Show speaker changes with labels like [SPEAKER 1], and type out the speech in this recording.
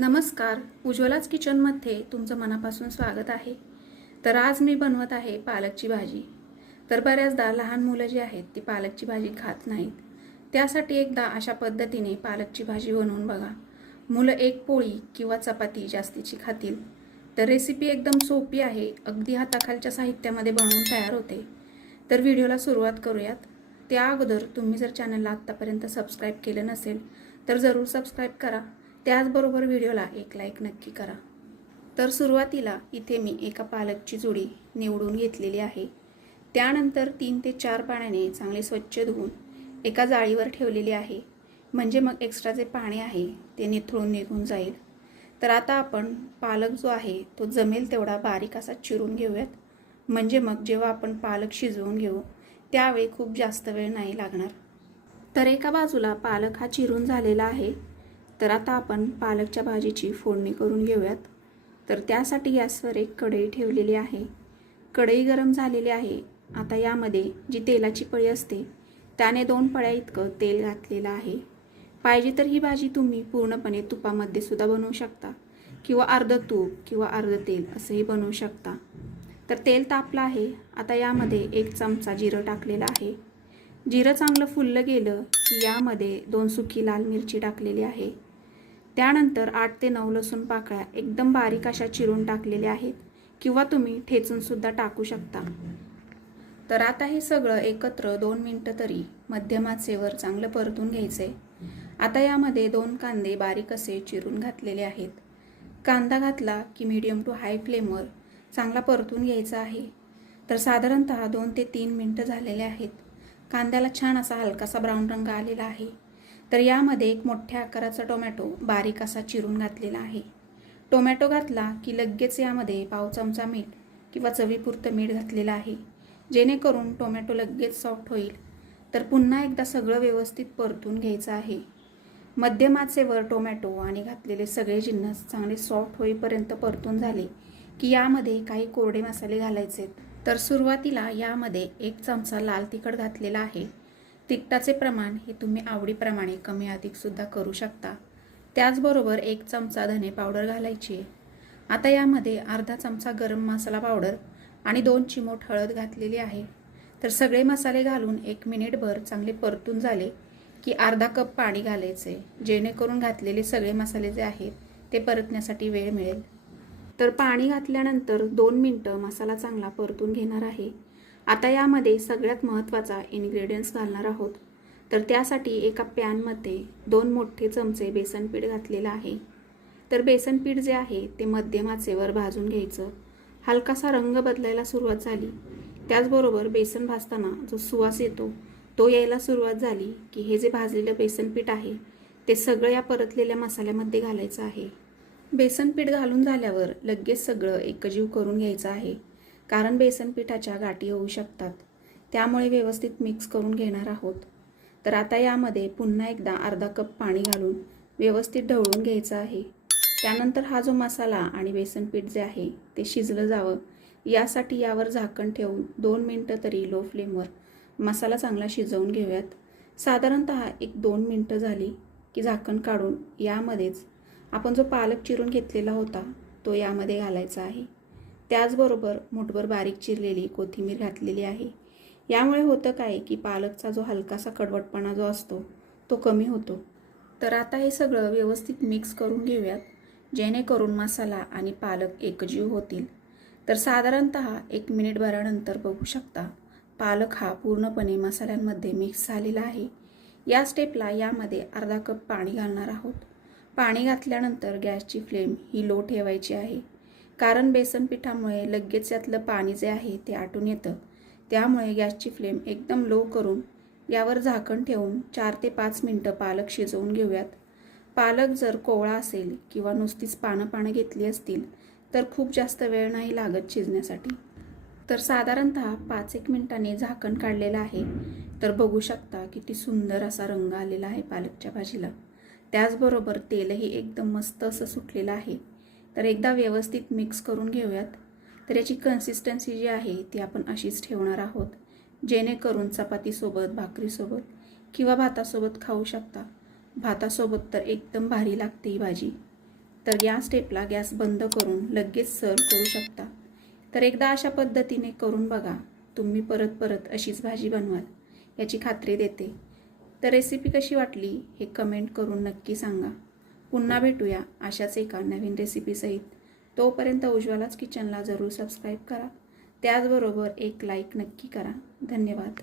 [SPEAKER 1] नमस्कार. उज्ज्वलाच किचनमध्ये तुमचं मनापासून स्वागत आहे. तर आज मी बनवत आहे पालकची भाजी. तर बऱ्याचदा लहान मुलं जी आहेत ती पालकची भाजी खात नाहीत. त्यासाठी एकदा अशा पद्धतीने पालकची भाजी बनवून बघा. मुलं एक पोळी किंवा चपाती जास्तीची खातील. तर रेसिपी एकदम सोपी आहे अगदी हाताखालच्या साहित्यामध्ये बनवून तयार होते. तर व्हिडिओला सुरुवात करूयात. त्या अगोदर तुम्ही जर चॅनलला आत्तापर्यंत सबस्क्राईब केलं नसेल तर जरूर सबस्क्राईब करा. त्याचबरोबर व्हिडिओला एक लाईक नक्की करा. तर सुरुवातीला इथे मी एका पालकची जुडी निवडून घेतलेली आहे. त्यानंतर तीन ते चार पाण्याने चांगले स्वच्छ धुवून एका जाळीवर ठेवलेली आहे. म्हणजे मग एक्स्ट्रा जे पाणी आहे ते निथळून निघून जाईल. तर आता आपण पालक जो आहे तो जमेल तेवढा बारीक असा चिरून घेऊयात. म्हणजे मग जेव्हा आपण पालक शिजवून घेऊ त्यावेळी खूप जास्त वेळ नाही लागणार. तर एका बाजूला पालक हा चिरून झालेला आहे. तर आता आपण पालकच्या भाजीची फोडणी करून घेऊयात. तर त्यासाठी गॅसवर एक कढई ठेवलेली आहे. कढई गरम झालेली आहे. आता यामध्ये जी तेलाची पळी असते त्याने दोन पळ्या इतकं तेल घातलेलं आहे. पाहिजे तर ही भाजी तुम्ही पूर्णपणे तुपामध्ये सुद्धा बनवू शकता किंवा अर्ध तूप किंवा अर्ध तेल असंही बनवू शकता. तर तेल तापलं आहे. आता यामध्ये एक चमचा जिरं टाकलेलं आहे. जिरं चांगलं फुललं गेलं की यामध्ये दोन सुकी लाल मिरची टाकलेली आहे. त्यानंतर आठ ते नऊ लसूण पाकळ्या एकदम बारीक अशा चिरून टाकलेल्या आहेत किंवा तुम्ही ठेचूनसुद्धा टाकू शकता. तर आता हे सगळं एकत्र दोन मिनटं तरी मध्यम आचेवर चांगलं परतून घ्यायचं. आहे आता यामध्ये दोन कांदे बारीक असे चिरून घातलेले आहेत. कांदा घातला की मीडियम टू हाय फ्लेमवर चांगला परतून घ्यायचा आहे. तर साधारणत दोन ते तीन मिनटं झालेले आहेत. कांद्याला छान असा हलकासा ब्राऊन रंग आलेला आहे. तर यामध्ये एक मोठ्या आकाराचा टोमॅटो बारीक असा चिरून घातलेला आहे. टोमॅटो घातला की लगेच यामध्ये पाव चमचा मीठ किंवा चवीपुरतं मीठ घातलेलं आहे. जेणेकरून टोमॅटो लगेच सॉफ्ट होईल. तर पुन्हा एकदा सगळं व्यवस्थित परतून घ्यायचं आहे. मध्यमाचेवर टोमॅटो आणि घातलेले सगळे जिन्नस चांगले सॉफ्ट होईपर्यंत परतून झाले की यामध्ये काही कोरडे मसाले घालायचे तर सुरुवातीला यामध्ये एक चमचा लाल तिखट घातलेला आहे. तिखटाचे प्रमाण हे तुम्ही आवडीप्रमाणे कमी अधिकसुद्धा करू शकता. त्याचबरोबर एक चमचा धने पावडर घालायची आहे. आता यामध्ये अर्धा चमचा गरम मसाला पावडर आणि दोन चिमोट हळद घातलेली आहे. तर सगळे मसाले घालून एक मिनिटभर चांगले परतून झाले की अर्धा कप पाणी घालायचे जेणेकरून घातलेले सगळे मसाले जे आहेत ते परतण्यासाठी वेळ मिळेल. तर पाणी घातल्यानंतर दोन मिनटं मसाला चांगला परतून घेणार आहे. आता यामध्ये सगळ्यात महत्त्वाचा इन्ग्रेडियंट्स घालणार आहोत. तर त्यासाठी एका पॅनमध्ये दोन मोठे चमचे बेसन पीठ घातलेलं आहे. तर बेसन पीठ जे आहे ते मध्यम आचेवर भाजून घ्यायचं. हलकासा रंग बदलायला सुरुवात झाली. त्याचबरोबर बेसन भाजताना जो सुवास येतो तो यायला सुरुवात झाली की हे जे भाजलेलं बेसन पीठ आहे ते सगळं या परतलेल्या मसाल्यामध्ये घालायचं आहे. बेसन पीठ घालून झाल्यावर लगेच सगळं एकजीव करून घ्यायचं आहे. कारण बेसन पिठाच्या गाठी होऊ शकतात. त्यामुळे व्यवस्थित मिक्स करून घेणार आहोत. तर आता यामध्ये पुन्हा एकदा अर्धा कप पाणी घालून व्यवस्थित ढवळून घ्यायचं आहे. त्यानंतर हा जो मसाला आणि बेसन पीठ जे आहे ते शिजलं जावं. यासाठी यावर झाकण ठेवून दोन मिनटं तरी लो फ्लेमवर मसाला चांगला शिजवून घेऊयात. साधारणत एक दोन मिनटं झाली की झाकण काढून यामध्येच आपण जो पालक चिरून घेतलेला होता तो यामध्ये घालायचा आहे. त्याचबरोबर मुठभर बारीक चिरलेली कोथिंबीर घातलेली आहे. यामुळे होतं काय की पालकचा जो हलकासा कडवटपणा जो असतो तो कमी होतो. तर आता हे सगळं व्यवस्थित मिक्स करून घेऊयात जेणेकरून मसाला आणि पालक एकजीव होतील. तर साधारणत एक मिनिटभरानंतर बघू शकता पालक हा पूर्णपणे मसाल्यांमध्ये मिक्स झालेला आहे. या स्टेपला यामध्ये अर्धा कप पाणी घालणार आहोत. पाणी घातल्यानंतर गॅसची फ्लेम ही लो ठेवायची आहे. कारण बेसन पिठामुळे लगेच यातलं पाणी जे आहे ते आटून येतं. त्यामुळे गॅसची फ्लेम एकदम लो करून यावर झाकण ठेवून चार ते पाच मिनटं पालक शिजवून घेऊयात. पालक जर कोवळा असेल किंवा नुसतीच पानं पानं घेतली असतील तर खूप जास्त वेळ नाही लागत शिजण्यासाठी. तर साधारणत पाच एक मिनिटांनी झाकण काढलेलं आहे. तर बघू शकता किती सुंदर असा रंग आलेला आहे पालकच्या भाजीला. त्याचबरोबर तेलही एकदम मस्त असं सुटलेलं आहे. तर एकदा व्यवस्थित मिक्स करून घेऊयात. तर याची कन्सिस्टन्सी जी आहे ती आपण अशीच ठेवणार आहोत. जेणेकरून चपातीसोबत भाकरीसोबत किंवा भातासोबत खाऊ शकता. भातासोबत तर एकदम भारी लागते ही भाजी. तर या स्टेपला गॅस बंद करून लगेच सर्व करू शकता. तर एकदा अशा पद्धतीने करून बघा. तुम्ही परत परत अशीच भाजी बनवाल. याची खात्री देते. तर रेसिपी कशी वाटली हे कमेंट करून नक्की सांगा. पुन्हा भेटूया अशाच एका नवीन रेसिपीसहित तोपर्यंत उज्ज्वलाच किचनला जरूर सबस्क्राईब करा. त्याचबरोबर एक लाईक नक्की करा. धन्यवाद.